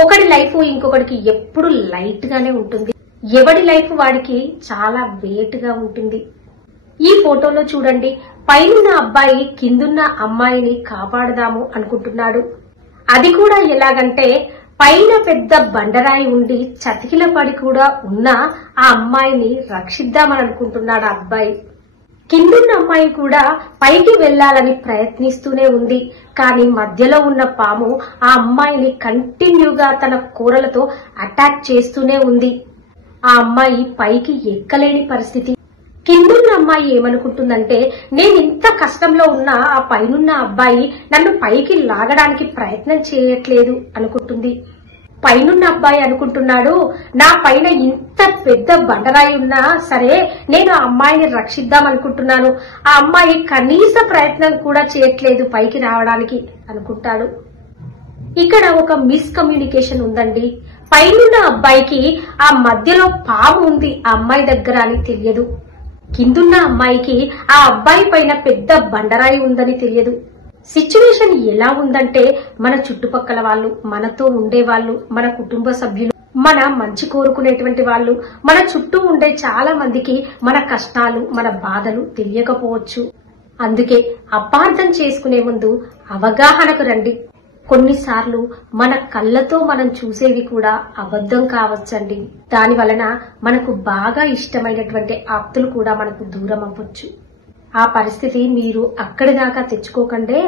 ఒకటి లైఫ్ ఇంకొకటికి ఎప్పుడు లైట్ గానే ఉంటుంది. ఎవడి లైఫ్ వాడికి చాలా వెయిట్ గా ఉంటుంది. ఈ ఫోటోలో చూడండి, పైనున్న అబ్బాయి కిందున్న అమ్మాయిని కాపాడదాము అనుకుంటున్నాడు. అది కూడా ఎలాగంటే పైన పెద్ద బండరాయి ఉండి చతికిల పడి కూడా ఉన్న ఆ అమ్మాయిని రక్షిద్దామని అనుకుంటున్నాడు ఆ అబ్బాయి. కిందున్న అమ్మాయి కూడా పైకి వెళ్లాలని ప్రయత్నిస్తూనే ఉంది. కానీ మధ్యలో ఉన్న పాము ఆ అమ్మాయిని కంటిన్యూగా తన కూరలతో అటాక్ చేస్తూనే ఉంది. ఆ అమ్మాయి పైకి ఎక్కలేని పరిస్థితి. కిందున్న అమ్మాయి ఏమనుకుంటుందంటే, నేను ఇంత కష్టంలో ఉన్నా ఆ పైనున్న అబ్బాయి నన్ను పైకి లాగడానికి ప్రయత్నం చేయట్లేదు అనుకుంటుంది. పైనున్న అబ్బాయి అనుకుంటున్నాడు, నా పైన ఇంత పెద్ద బండరాయి ఉన్నా సరే నేను ఆ అమ్మాయిని రక్షిద్దాం అనుకుంటున్నాను, ఆ అమ్మాయి కనీస ప్రయత్నం కూడా చేయట్లేదు పైకి రావడానికి అనుకుంటాడు. ఇక్కడ ఒక మిస్కమ్యూనికేషన్ ఉందండి. పైనున్న అబ్బాయికి ఆ మధ్యలో పాము ఉంది ఆ అమ్మాయి దగ్గర అని తెలియదు. కిందున్న అమ్మాయికి ఆ అబ్బాయి పైన పెద్ద బండరాయి ఉందని తెలియదు. సిచ్యువేషన్ ఎలా ఉందంటే, మన చుట్టుపక్కల వాళ్ళు, మనతో ఉండేవాళ్ళు, మన కుటుంబ సభ్యులు, మన మంచి కోరుకునేటువంటి వాళ్ళు, మన చుట్టూ ఉండే చాలా మందికి మన కష్టాలు, మన బాధలు తెలియకపోవచ్చు. అందుకే అపార్థం చేసుకునే ముందు అవగాహనకు రండి. కొన్నిసార్లు మన కళ్ళతో మనం చూసేవి కూడా అబద్ధం కావచ్చండి. దాని వలన మనకు బాగా ఇష్టమైనటువంటి ఆప్తులు కూడా మనకు దూరం అవ్వచ్చు. ఆ పరిస్థితి మీరు అక్కడి దాకా తెచ్చుకోకండే.